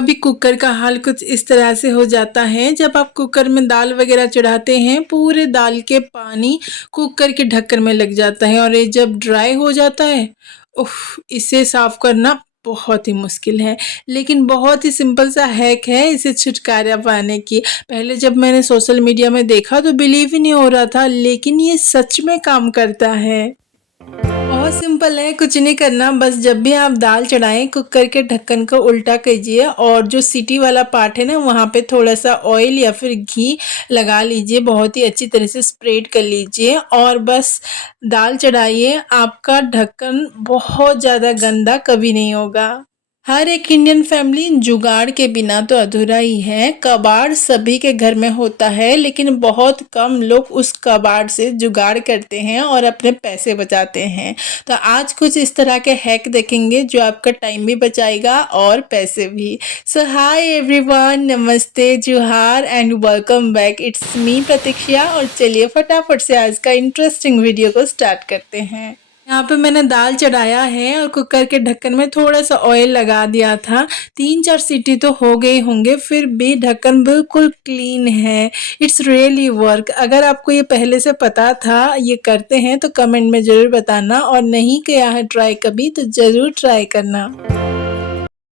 भी कुकर का हाल कुछ इस तरह से हो जाता है। जब आप कुकर में दाल वगैरह चढ़ाते हैं, पूरे दाल के पानी कुकर के ढक्कन में लग जाता है और ये जब ड्राई हो जाता है, उफ़! इसे साफ़ करना बहुत ही मुश्किल है। लेकिन बहुत ही सिंपल सा हैक है इसे छुटकारा पाने की। पहले जब मैंने सोशल मीडिया में देखा तो बिलीव ही नहीं हो रहा था, लेकिन ये सच में काम करता है। बहुत सिंपल है, कुछ नहीं करना, बस जब भी आप दाल चढ़ाएं कुकर के ढक्कन को उल्टा कीजिए और जो सीटी वाला पार्ट है ना वहाँ पे थोड़ा सा ऑयल या फिर घी लगा लीजिए, बहुत ही अच्छी तरह से स्प्रेड कर लीजिए और बस दाल चढ़ाइए। आपका ढक्कन बहुत ज़्यादा गंदा कभी नहीं होगा। हर एक इंडियन फैमिली जुगाड़ के बिना तो अधूरा ही है। कबाड़ सभी के घर में होता है, लेकिन बहुत कम लोग उस कबाड़ से जुगाड़ करते हैं और अपने पैसे बचाते हैं। तो आज कुछ इस तरह के हैक देखेंगे जो आपका टाइम भी बचाएगा और पैसे भी। सो हाय एवरीवन, नमस्ते, जुहार and welcome back. It's me Pratiksha और चलिए फटाफट से आज का इंटरेस्टिंग वीडियो को स्टार्ट करते हैं। यहाँ पे मैंने दाल चढ़ाया है और कुकर के ढक्कन में थोड़ा सा ऑयल लगा दिया था। 3-4 सीटी तो हो गए होंगे, फिर भी ढक्कन बिल्कुल क्लीन है। It's really work. अगर आपको ये पहले से पता था ये करते हैं तो कमेंट में ज़रूर बताना और नहीं किया है ट्राई कभी तो ज़रूर ट्राई करना।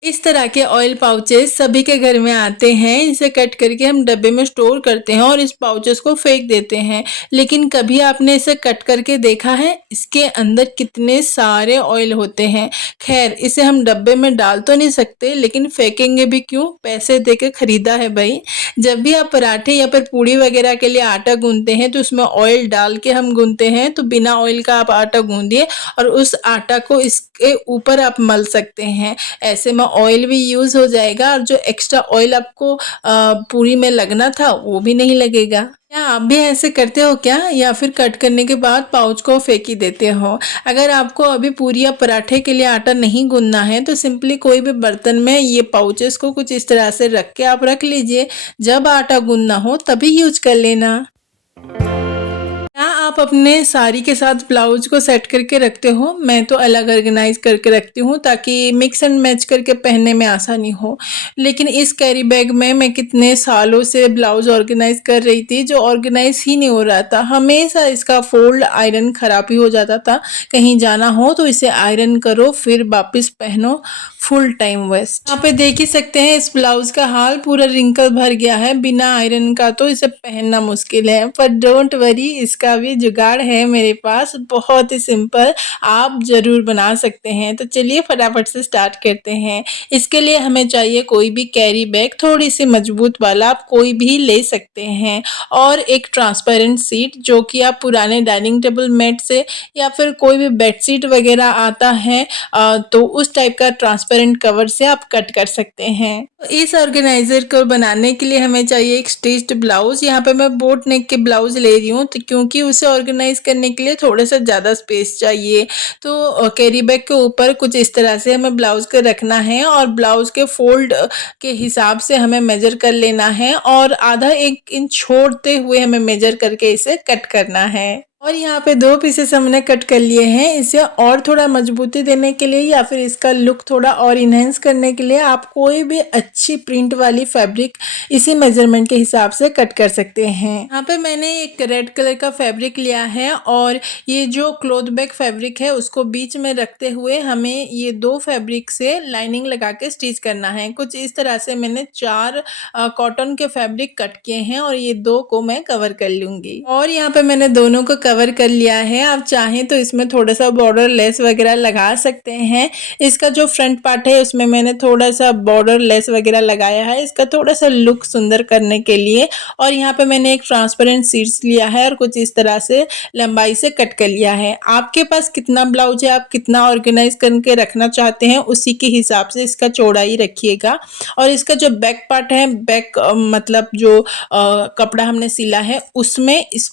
इस तरह के ऑयल पाउचेस सभी के घर में आते हैं। इसे कट करके हम डब्बे में स्टोर करते हैं और इस पाउचेस को फेंक देते हैं। लेकिन कभी आपने इसे कट करके देखा है इसके अंदर कितने सारे ऑयल होते हैं। खैर, इसे हम डब्बे में डाल तो नहीं सकते, लेकिन फेंकेंगे भी क्यों, पैसे दे के खरीदा है भाई। जब भी आप पराठे या फिर पूड़ी वगैरह के लिए आटा गूंथते हैं तो उसमें ऑयल डाल के हम गूंथते हैं, तो बिना ऑयल का आप आटा गूंथिए और उस आटा को इसके ऊपर आप मल सकते हैं। ऐसे में ऑयल भी यूज़ हो जाएगा और जो एक्स्ट्रा ऑयल आपको पूरी में लगना था वो भी नहीं लगेगा। क्या आप भी ऐसे करते हो क्या, या फिर कट करने के बाद पाउच को फेंक ही देते हो? अगर आपको अभी पूरी या पराठे के लिए आटा नहीं गूंथना है तो सिंपली कोई भी बर्तन में ये पाउचेस को कुछ इस तरह से रख के आप रख लीजिए। जब आटा गूंथना हो तभी यूज कर लेना। क्या आप अपने साड़ी के साथ ब्लाउज को सेट करके रखते हो? मैं तो अलग ऑर्गेनाइज करके रखती हूँ ताकि मिक्स एंड मैच करके पहनने में आसानी हो। लेकिन इस कैरी बैग में मैं कितने सालों से ब्लाउज ऑर्गेनाइज कर रही थी जो ऑर्गेनाइज ही नहीं हो रहा था। हमेशा इसका फोल्ड आयरन खराब ही हो जाता था। कहीं जाना हो तो इसे आयरन करो फिर वापस पहनो, फुल टाइम वेस्ट। यहाँ पे देख ही सकते हैं इस ब्लाउज का हाल, पूरा रिंकल भर गया है। बिना आयरन का तो इसे पहनना मुश्किल है, पर डोंट वरी, इसका भी जुगाड़ है मेरे पास, बहुत ही सिंपल, आप जरूर बना सकते हैं। तो चलिए फटाफट से स्टार्ट करते हैं। इसके लिए हमें चाहिए कोई भी कैरी बैग, थोड़ी सी मजबूत वाला, आप कोई भी ले सकते हैं, और एक ट्रांसपेरेंट सीट जो कि आप पुराने डाइनिंग टेबल मैट से या फिर कोई भी बेडशीट वगैरह आता है तो उस टाइप का ट्रांसपेरेंट कवर से आप कट कर सकते हैं। इस ऑर्गेनाइजर को बनाने के लिए हमें चाहिए एक स्टिच्ड ब्लाउज। यहाँ पे मैं बोट नेक के ब्लाउज ले रही हूँ तो क्योंकि उसे ऑर्गेनाइज करने के लिए थोड़ा सा ज़्यादा स्पेस चाहिए। तो कैरी बैग के ऊपर कुछ इस तरह से हमें ब्लाउज को रखना है और ब्लाउज के फोल्ड के हिसाब से हमें मेजर कर लेना है और आधा 1 इंच छोड़ते हुए हमें मेजर करके इसे कट करना है। और यहाँ पे 2 पीसेस हमने कट कर लिए हैं। इसे और थोड़ा मजबूती देने के लिए या फिर इसका लुक थोड़ा और इन्हेंस करने के लिए आप कोई भी अच्छी प्रिंट वाली फैब्रिक इसी मेजरमेंट के हिसाब से कट कर सकते हैं। यहाँ पे मैंने एक रेड कलर का फैब्रिक लिया है और ये जो क्लॉथ बैग फैब्रिक है उसको बीच में रखते हुए हमें ये 2 फैब्रिक से लाइनिंग लगा के स्टिच करना है। कुछ इस तरह से मैंने 4 कॉटन के फैब्रिक कट किए हैं और ये 2 को मैं कवर कर लूँगी। और यहाँ पे मैंने दोनों को कवर कर लिया है। आप चाहें तो इसमें थोड़ा सा बॉर्डर लेस वगैरह लगा सकते हैं। इसका जो फ्रंट पार्ट है उसमें मैंने थोड़ा सा बॉर्डर लेस वगैरह लगाया है, इसका थोड़ा सा लुक सुंदर करने के लिए। और यहाँ पे मैंने एक ट्रांसपेरेंट शीट्स लिया है और कुछ इस तरह से लंबाई से कट कर लिया है। आपके पास कितना ब्लाउज है, आप कितना ऑर्गेनाइज करके रखना चाहते हैं उसी के हिसाब से इसका चौड़ाई रखिएगा। और इसका जो बैक पार्ट है, बैक मतलब जो कपड़ा हमने सिला है उसमें इस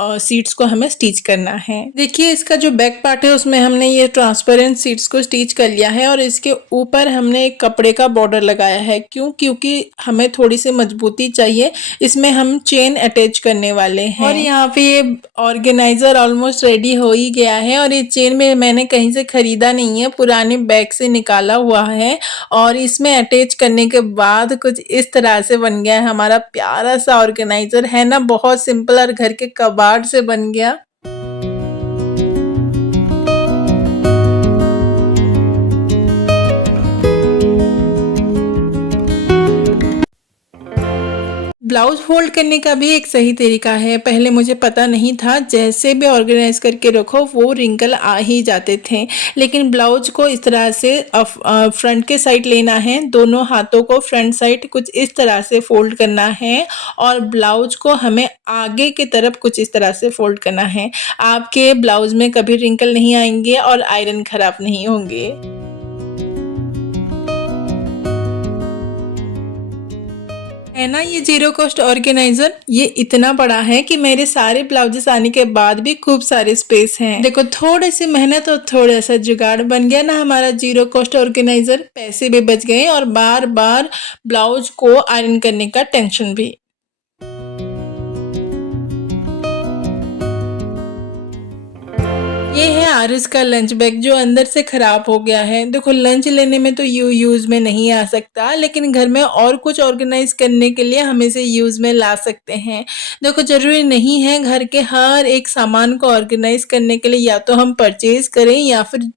सीट्स को हमें स्टिच करना है। देखिए इसका जो बैक पार्ट है उसमें हमने ये ट्रांसपेरेंट सीट्स को स्टिच कर लिया है और इसके ऊपर हमने एक कपड़े का बॉर्डर लगाया है। क्यों? क्योंकि हमें थोड़ी सी मजबूती चाहिए। इसमें हम चेन अटैच करने वाले हैं। और यहाँ पे ये ऑर्गेनाइजर ऑलमोस्ट रेडी हो ही गया है और ये चेन में मैंने कहीं से खरीदा नहीं है, पुराने बैग से निकाला हुआ है और इसमें अटैच करने के बाद कुछ इस तरह से बन गया है हमारा प्यारा सा ऑर्गेनाइजर। है ना, बहुत सिंपल और घर के कबाड़ से बन गया। ब्लाउज फोल्ड करने का भी एक सही तरीका है। पहले मुझे पता नहीं था, जैसे भी ऑर्गेनाइज करके रखो वो रिंकल आ ही जाते थे। लेकिन ब्लाउज को इस तरह से फ्रंट के साइड लेना है, दोनों हाथों को फ्रंट साइड कुछ इस तरह से फोल्ड करना है और ब्लाउज को हमें आगे की तरफ कुछ इस तरह से फोल्ड करना है। आपके ब्लाउज में कभी रिंकल नहीं आएंगे और आयरन खराब नहीं होंगे। है ना, ये जीरो कॉस्ट ऑर्गेनाइजर ये इतना बड़ा है कि मेरे सारे ब्लाउजेस आने के बाद भी खूब सारे स्पेस हैं। देखो थोड़ी सी मेहनत और थोड़ा सा जुगाड़ बन गया ना हमारा जीरो कॉस्ट ऑर्गेनाइजर। पैसे भी बच गए और बार बार ब्लाउज को आयरन करने का टेंशन भी। ये है आरुष का लंच बैग जो अंदर से खराब हो गया है। देखो लंच लेने में तो यूज में नहीं आ सकता, लेकिन घर में और कुछ ऑर्गेनाइज करने के लिए हम इसे यूज में ला सकते हैं। देखो जरूरी नहीं है घर के हर एक सामान को ऑर्गेनाइज करने के लिए या तो हम परचेज करें या फिर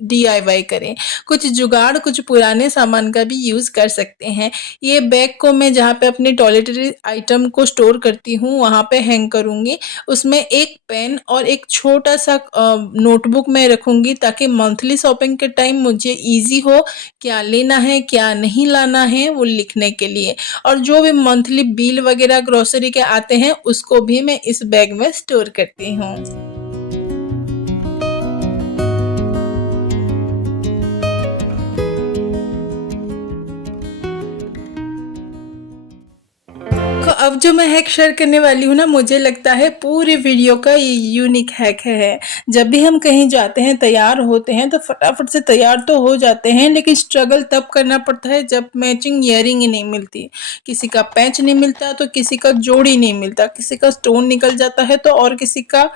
DIY करें। कुछ जुगाड़, कुछ पुराने सामान का भी यूज कर सकते हैं। ये बैग को मैं जहाँ पे अपनी टॉयलेटरी आइटम को स्टोर करती हूँ वहाँ पे हैंग करूँगी। उसमें एक पेन और एक छोटा सा नोटबुक मैं रखूँगी ताकि मंथली शॉपिंग के टाइम मुझे इजी हो क्या लेना है क्या नहीं लाना है वो लिखने के लिए। और जो भी मंथली बिल वगैरह ग्रोसरी के आते हैं उसको भी मैं इस बैग में स्टोर करती हूँ। तो अब जो मैं हैक शेयर करने वाली हूँ ना, मुझे लगता है पूरी वीडियो का ये यूनिक हैक है। जब भी हम कहीं जाते हैं, तैयार होते हैं तो फटाफट से तैयार तो हो जाते हैं, लेकिन स्ट्रगल तब करना पड़ता है जब मैचिंग ईयरिंग ही नहीं मिलती। किसी का पैच नहीं मिलता तो किसी का जोड़ी नहीं मिलता, किसी का स्टोन निकल जाता है तो और किसी का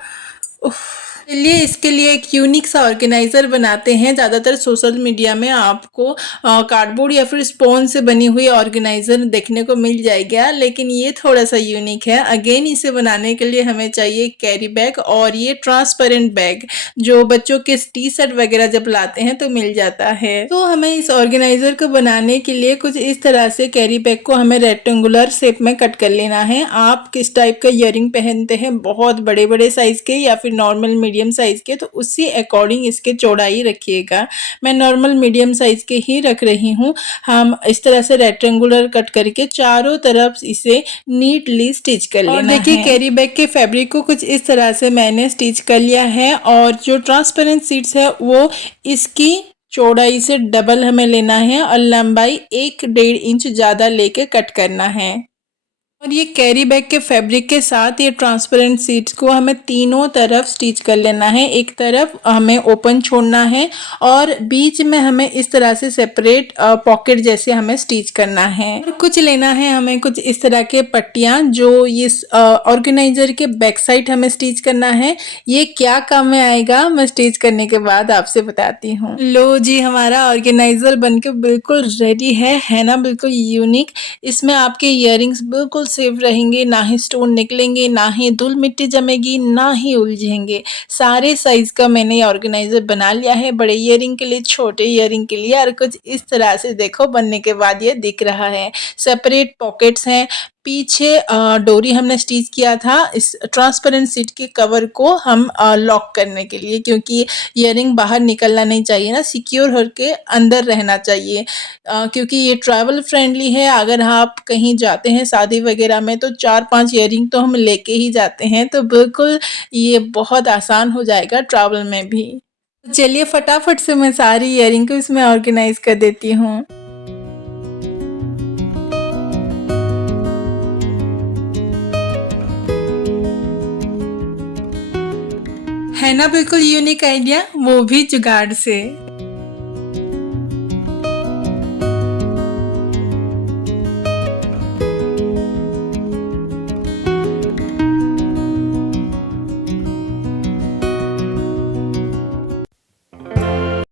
चलिए इसके लिए एक यूनिक सा ऑर्गेनाइजर बनाते हैं। ज़्यादातर सोशल मीडिया में आपको कार्डबोर्ड या फिर स्पॉन्ज से बनी हुई ऑर्गेनाइजर देखने को मिल जाएगा, लेकिन ये थोड़ा सा यूनिक है। अगेन इसे बनाने के लिए हमें चाहिए कैरी बैग और ये ट्रांसपेरेंट बैग जो बच्चों के टी-शर्ट वगैरह जब लाते हैं तो मिल जाता है। तो हमें इस ऑर्गेनाइजर को बनाने के लिए कुछ इस तरह से कैरी बैग को हमें रेक्टेंगुलर शेप में कट कर लेना है। आप किस टाइप का ईयरिंग पहनते हैं, बहुत बड़े बड़े साइज के या फिर नॉर्मल मीडियम साइज के, तो उसी अकॉर्डिंग इसके चौड़ाई रखिएगा। मैं नॉर्मल मीडियम साइज के ही रख रही हूँ। हम इस तरह से रेक्टेंगुलर कट करके चारों तरफ इसे नीटली स्टिच कर लेना है। और देखिए कैरी बैग के फैब्रिक को कुछ इस तरह से मैंने स्टिच कर लिया है और जो ट्रांसपेरेंट शीट्स है वो इसकी चौड़ाई से डबल हमें लेना है और लंबाई 1-1.5 इंच ज़्यादा लेके कट करना है। और ये कैरी बैग के फैब्रिक के साथ ये ट्रांसपेरेंट शीट्स को हमें तीनों तरफ स्टिच कर लेना है। एक तरफ हमें ओपन छोड़ना है और बीच में हमें इस तरह से सेपरेट पॉकेट जैसे हमें स्टिच करना है। और कुछ लेना है हमें कुछ इस तरह के पट्टियाँ जो ये ऑर्गेनाइजर के बैक साइड हमें स्टिच करना है। ये क्या काम में आएगा मैं स्टिच करने के बाद आपसे बताती हूँ। लो जी, हमारा ऑर्गेनाइजर बनके बिल्कुल रेडी है ना, बिल्कुल यूनिक। इसमें आपके ईयरिंग्स बिल्कुल सेफ रहेंगे, ना ही स्टोन निकलेंगे, ना ही धूल मिट्टी जमेगी, ना ही उलझेंगे। सारे साइज का मैंने ऑर्गेनाइजर बना लिया है, बड़े ईयरिंग के लिए, छोटे ईयरिंग के लिए। और कुछ इस तरह से देखो बनने के बाद ये दिख रहा है। सेपरेट पॉकेट्स हैं, पीछे डोरी हमने स्टिच किया था इस ट्रांसपेरेंट शीट के कवर को हम लॉक करने के लिए, क्योंकि ईयरिंग बाहर निकलना नहीं चाहिए ना, सिक्योर होकर अंदर रहना चाहिए। क्योंकि ये ट्रैवल फ्रेंडली है। अगर आप कहीं जाते हैं शादी वगैरह में तो 4-5 ईयरिंग तो हम लेके ही जाते हैं, तो बिल्कुल ये बहुत आसान हो जाएगा ट्रैवल में भी। चलिए फटाफट से मैं सारी ईयरिंग को इसमें ऑर्गेनाइज कर देती हूँ। है ना बिल्कुल यूनिक आइडिया, वो भी जुगाड़ से।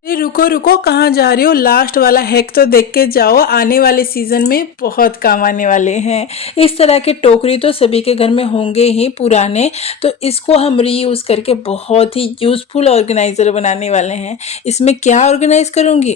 अरे रुको रुको, कहाँ जा रहे हो? लास्ट वाला हैक तो देख के जाओ, आने वाले सीजन में बहुत काम आने वाले हैं। इस तरह के टोकरी तो सभी के घर में होंगे ही पुराने, तो इसको हम रीयूज करके बहुत ही यूजफुल ऑर्गेनाइजर बनाने वाले हैं। इसमें क्या ऑर्गेनाइज करूंगी,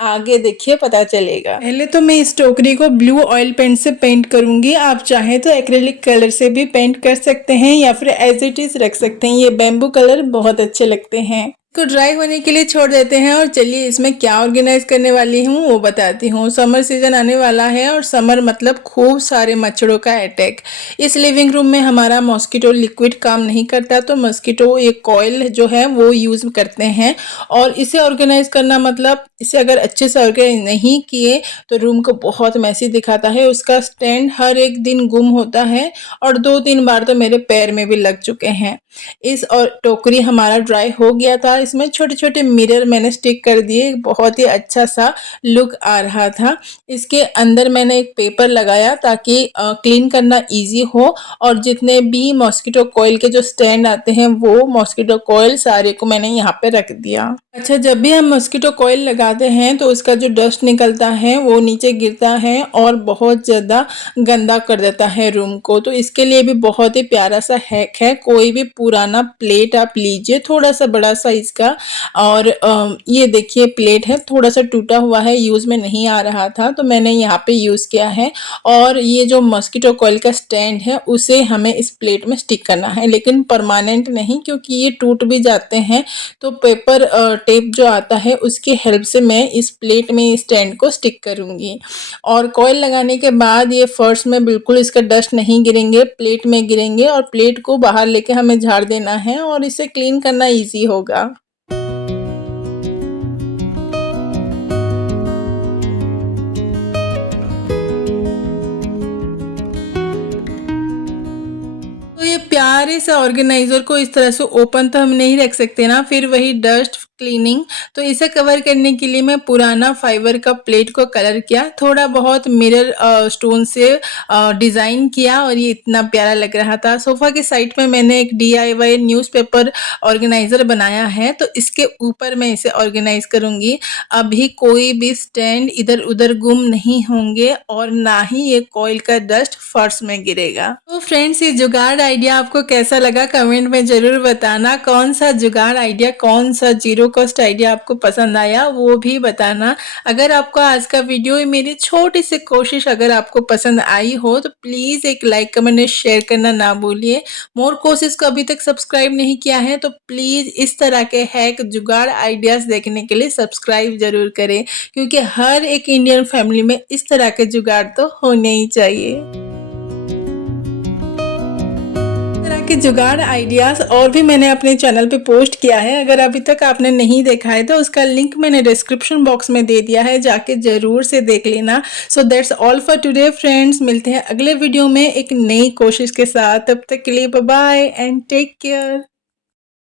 आगे देखिए पता चलेगा। पहले तो मैं इस टोकरी को ब्लू ऑयल पेंट से पेंट करूंगी। आप चाहें तो एक्रेलिक कलर से भी पेंट कर सकते हैं या फिर एज इट इज रख सकते हैं। ये बैम्बू कलर बहुत अच्छे लगते हैं। को ड्राई होने के लिए छोड़ देते हैं और चलिए इसमें क्या ऑर्गेनाइज करने वाली हूँ वो बताती हूँ। समर सीजन आने वाला है और समर मतलब खूब सारे मच्छरों का अटैक। इस लिविंग रूम में हमारा मॉस्किटो लिक्विड काम नहीं करता, तो मॉस्किटो एक कॉइल जो है वो यूज़ करते हैं। और इसे ऑर्गेनाइज करना मतलब इसे अगर अच्छे से ऑर्गेनाइज नहीं किए तो रूम को बहुत मैसी दिखाता है। उसका स्टैंड हर एक दिन गुम होता है और 2-3 बार तो मेरे पैर में भी लग चुके हैं। इस और टोकरी हमारा ड्राई हो गया था। इसमें छोटे छोटे मिरर मैंने स्टिक कर दिए, बहुत ही अच्छा सा लुक आ रहा था। इसके अंदर मैंने एक पेपर लगाया ताकि क्लीन करना इजी हो, और जितने भी मॉस्किटो कॉइल के जो स्टैंड आते हैं वो मॉस्किटो कॉइल सारे को मैंने यहाँ पे रख दिया। अच्छा, जब भी हम मॉस्किटो कॉइल लगाते हैं तो उसका जो डस्ट निकलता है वो नीचे गिरता है और बहुत ज़्यादा गंदा कर देता है रूम को। तो इसके लिए भी बहुत ही प्यारा सा हैक है। कोई भी पुराना प्लेट आप लीजिए, थोड़ा सा बड़ा साइज का, और ये देखिए प्लेट है, थोड़ा सा टूटा हुआ है, यूज़ में नहीं आ रहा था तो मैंने यहाँ पे यूज़ किया है। और ये जो मॉस्किटो कॉइल का स्टैंड है उसे हमें इस प्लेट में स्टिक करना है, लेकिन परमानेंट नहीं, क्योंकि ये टूट भी जाते हैं। तो पेपर टेप जो आता है उसकी हेल्प से मैं इस प्लेट में स्टैंड को स्टिक करूँगी। और कॉइल लगाने के बाद ये फर्श में बिल्कुल इसका डस्ट नहीं गिरेंगे, प्लेट में गिरेंगे, और प्लेट को बाहर लेके हमें झाड़ देना है और इसे क्लीन करना ईजी होगा। तो ये प्यारे से ऑर्गेनाइजर को इस तरह से ओपन तो हम नहीं रख सकते ना, फिर वही डस्ट क्लीनिंग। तो इसे कवर करने के लिए मैं पुराना फाइबर का प्लेट को कलर किया, थोड़ा बहुत मिरर स्टोन से डिज़ाइन किया, और ये इतना प्यारा लग रहा था। सोफ़ा के साइड में मैंने एक DIY न्यूज़पेपर ऑर्गेनाइज़र बनाया है, तो इसके ऊपर मैं इसे ऑर्गेनाइज करूँगी। अभी कोई भी स्टैंड इधर उधर गुम नहीं होंगे और ना ही ये कॉइल का डस्ट फर्श में गिरेगा। तो फ्रेंड्स, ये जुगाड़ आइडिया आपको कैसा लगा कमेंट में ज़रूर बताना। कौन सा जुगाड़ आइडिया, कौन सा जीरो कॉस्ट आइडिया आपको पसंद आया वो भी बताना। अगर आपको आज का वीडियो, मेरी छोटी सी कोशिश अगर आपको पसंद आई हो तो प्लीज़ एक लाइक कमेंट और शेयर करना ना भूलिए। मोर कोर्सेज को अभी तक सब्सक्राइब नहीं किया है तो प्लीज़ इस तरह के हैक जुगाड़ आइडियाज़ देखने के लिए सब्सक्राइब ज़रूर करें, क्योंकि हर एक इंडियन फैमिली में इस तरह के जुगाड़ तो होने ही चाहिए। के जुगाड़ आइडियाज़ और भी मैंने अपने चैनल पे पोस्ट किया है। अगर अभी तक आपने नहीं देखा है तो उसका लिंक मैंने डिस्क्रिप्शन बॉक्स में दे दिया है, जाके ज़रूर से देख लेना। So that's all for today friends, मिलते हैं अगले वीडियो में एक नई कोशिश के साथ। तब तक के लिए bye bye and take care.